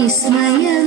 Крисная.